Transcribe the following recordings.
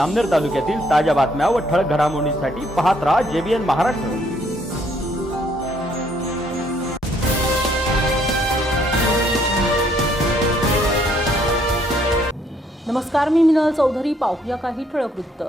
आमनेर तालुक्यातील ताज्या बातम्या व ठळक घडामोडींसाठी पाहत राहा जेबीएन महाराष्ट्र. नमस्कार मी मिनल चौधरी. पाहूया काही ठळक वृत्त.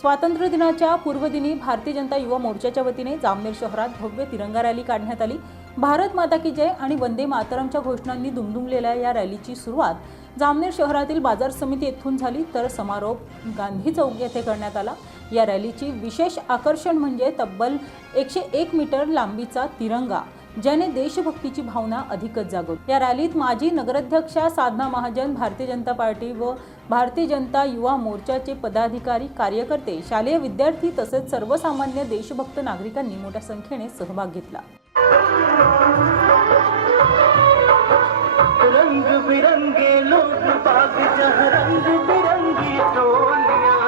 स्वातंत्र्य दिनाच्या पूर्वदिनी भारतीय जनता युवा मोर्चाच्या वतीने जामनेर शहरात भव्य तिरंगा रॅली काढण्यात आली. भारत माता की जय आणि वंदे मातरमच्या घोषणांनी दुमदुमलेल्या या रॅलीची सुरुवात जामनेर शहरातील बाजार समिती येथून झाली तर समारोप गांधी चौक येथे करण्यात आला. या रॅलीची विशेष आकर्षण म्हणजे तब्बल एकशे एक मीटर लांबीचा तिरंगा ज्याने देशभक्तीची भावना अधिकच जागवली. या रॅलीत माजी नगराध्यक्षा साधना महाजन भारतीय जनता पार्टी व भारतीय जनता युवा मोर्चाचे पदाधिकारी कार्यकर्ते शालेय विद्यार्थी तसेच सर्वसामान्य देशभक्त नागरिकांनी मोठ्या संख्येने सहभाग घेतला. रंग बिरंगे लोग बाग जहाँ रंग बिरंगी टोलियां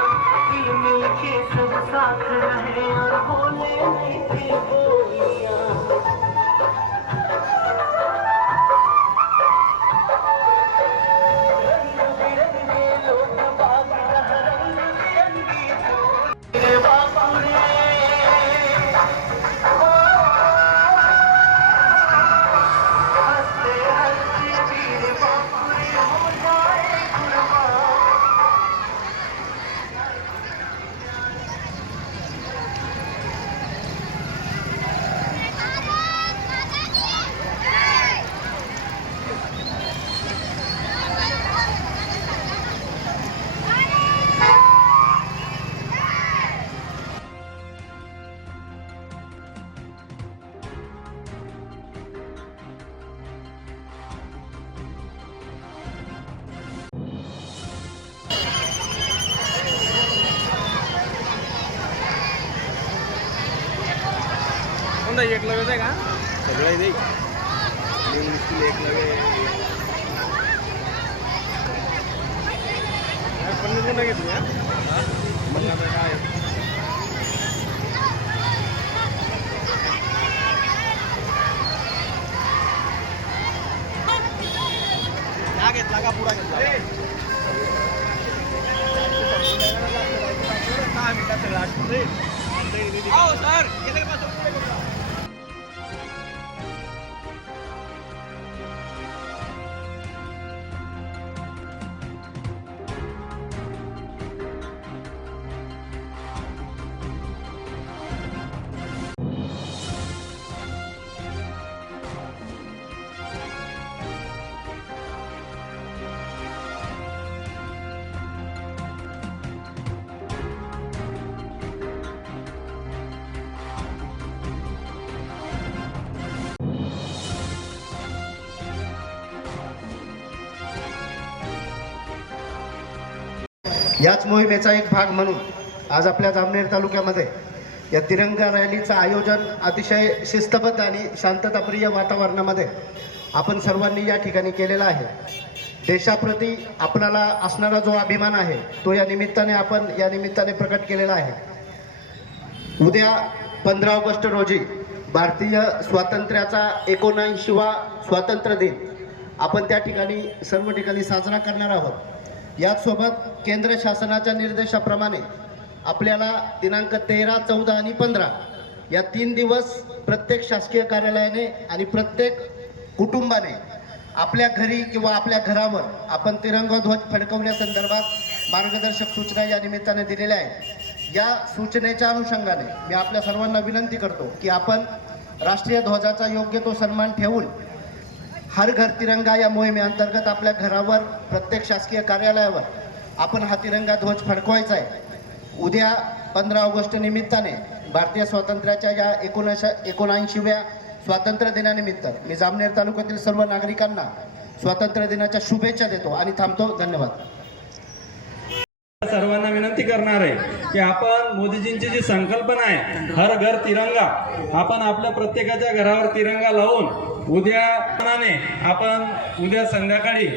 की मिलके सब साथ रहे और बोले मीठी बोलियां। कोणता एकलव्यच आहे का? सगळं आहे ते. एकलव्य पन्नास गुंडा घेतली हा? काय? घेतला का? पुरा घेतला दहा मिनिटात हो सर. याच मोहिमेचा एक भाग म्हणून आज आपल्या जामनेर तालुक्यामध्ये या तिरंगा रॅलीचं आयोजन अतिशय शिस्तबद्ध आणि शांतताप्रिय वातावरणामध्ये आपण सर्वांनी या ठिकाणी केलेला आहे. देशाप्रती आपल्याला असणारा जो अभिमान आहे तो या निमित्ताने आपण या निमित्ताने प्रकट केलेला आहे. उद्या पंधरा ऑगस्ट रोजी भारतीय स्वातंत्र्याचा एकोणऐंशीवा स्वातंत्र्य दिन आपण त्या ठिकाणी सर्व ठिकाणी साजरा करणार आहोत. याचसोबत केंद्र शासनाच्या निर्देशाप्रमाणे आपल्याला दिनांक तेरा चौदा आणि पंधरा या तीन दिवस प्रत्येक शासकीय कार्यालयाने आणि प्रत्येक कुटुंबाने आपल्या घरी किंवा आपल्या घरावर आपण तिरंगा ध्वज फडकवण्यासंदर्भात मार्गदर्शक सूचना या निमित्ताने दिलेल्या आहेत. या सूचनेच्या अनुषंगाने मी आपल्या सर्वांना विनंती करतो की आपण राष्ट्रीय ध्वजाचा योग्य तो सन्मान ठेवून हर घर तिरंगा या मोहिमेअंतर्गत आपल्या घरावर प्रत्येक शासकीय कार्यालयावर आपण हा तिरंगा ध्वज फडकवायचा आहे. उद्या पंधरा ऑगस्ट निमित्ताने भारतीय स्वातंत्र्याच्या या एकोणऐंशी एकोणऐंशीव्या स्वातंत्र्य दिनानिमित्त मी जामनेर तालुक्यातील सर्व नागरिकांना स्वातंत्र्य दिनाच्या शुभेच्छा देतो आणि थांबतो. धन्यवाद. सर्वांना विनंती करणार आहे की आपण मोदीजींची जी संकल्पना आहे हर घर तिरंगा आपण आपल्या प्रत्येकाच्या घरावर तिरंगा लावून उद्या मनाने आपण उद्या संध्याकाळी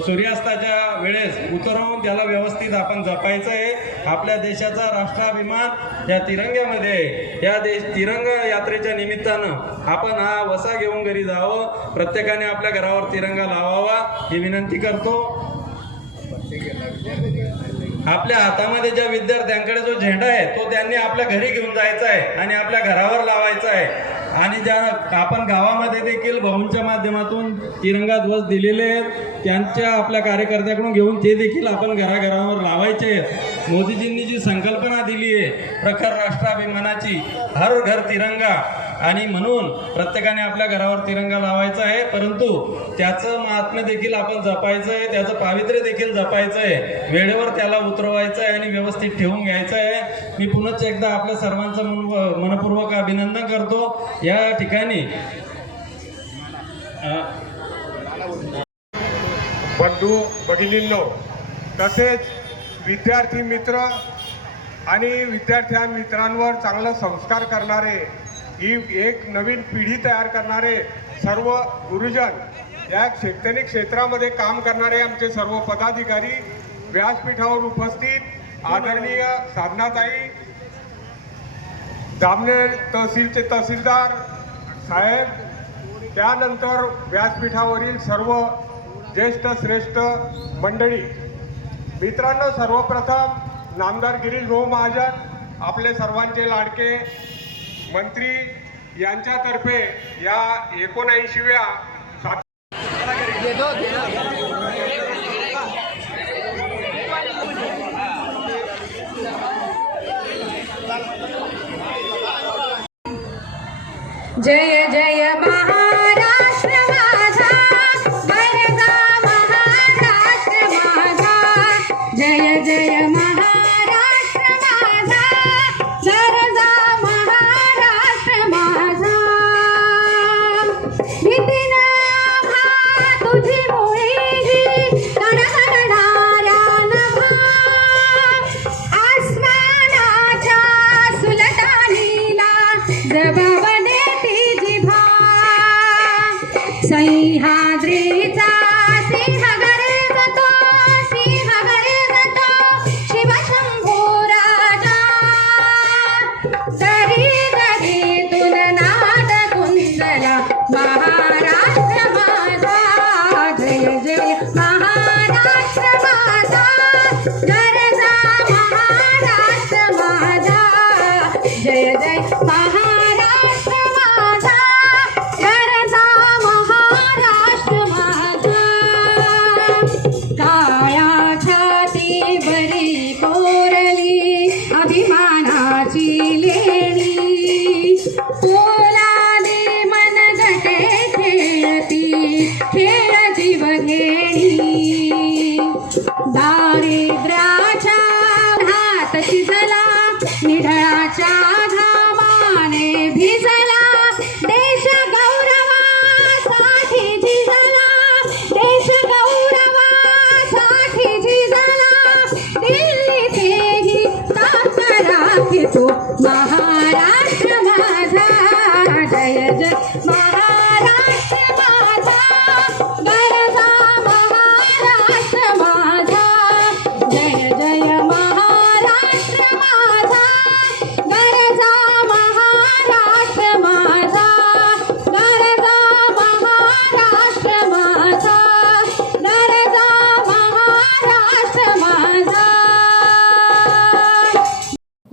सूर्यास्ताच्या वेळेस उतरवून त्याला व्यवस्थित आपण जपायचं आहे. आपल्या देशाचा राष्ट्राभिमान या तिरंग्यामध्ये आहे. या देश तिरंगा यात्रेच्या निमित्तानं आपण हा वसा घेऊन घरी जावं. प्रत्येकाने आपल्या घरावर तिरंगा लावावा ही विनंती करतो. आपल्या हातामध्ये ज्या विद्यार्थ्यांकडे जो झेंडा आहे तो त्यांनी आपल्या घरी घेऊन जायचा आहे आणि आपल्या घरावर लावायचा आहे. आणि ज्या आपण गावामध्ये देखील भाऊंच्या माध्यमातून तिरंगा ध्वज दिलेले आहेत त्यांच्या आपल्या कार्यकर्त्याकडून घेऊन ते देखील आपण घराघरावर लावायचे आहेत. मोदीजींनी जी संकल्पना दिली आहे प्रखर राष्ट्राभिमानाची हर घर तिरंगा आणि म्हणून प्रत्येकाने आपल्या घरावर तिरंगा लावायचा आहे परंतु त्याचं महात्म्य देखील आपण जपायचं आहे त्याचं पावित्र्य देखील जपायचं आहे. वेळेवर त्याला उतरवायचं आहे आणि व्यवस्थित ठेवून घ्यायचं आहे. मी पुनश्च एकदा आपल्या सर्वांचं मन मनपूर्वक अभिनंदन करतो. या ठिकाणी बंधू भगिनींनो तसेच विद्यार्थी मित्र आणि विद्यार्थ्या मित्रांवर चांगला संस्कार करणारे ही एक नवीन पिढी तयार करणारे सर्व गुरुजन या शैक्षणिक क्षेत्रामध्ये काम करणारे आमचे सर्व पदाधिकारी व्यासपीठावर उपस्थित. आदरणीय साधनाताई जामनेर तहसीलचे तहसीलदार साहेब त्यानंतर व्यासपीठावरील सर्व ज्येष्ठ श्रेष्ठ मंडळी. मित्रांनो सर्वप्रथम नामदार गिरीश भाऊ महाजन आपले सर्वांचे लाडके मंत्री यांच्यातर्फे या एकोणऐंशीव्या जय जय महा सह्याद्रीचा सिंह 加。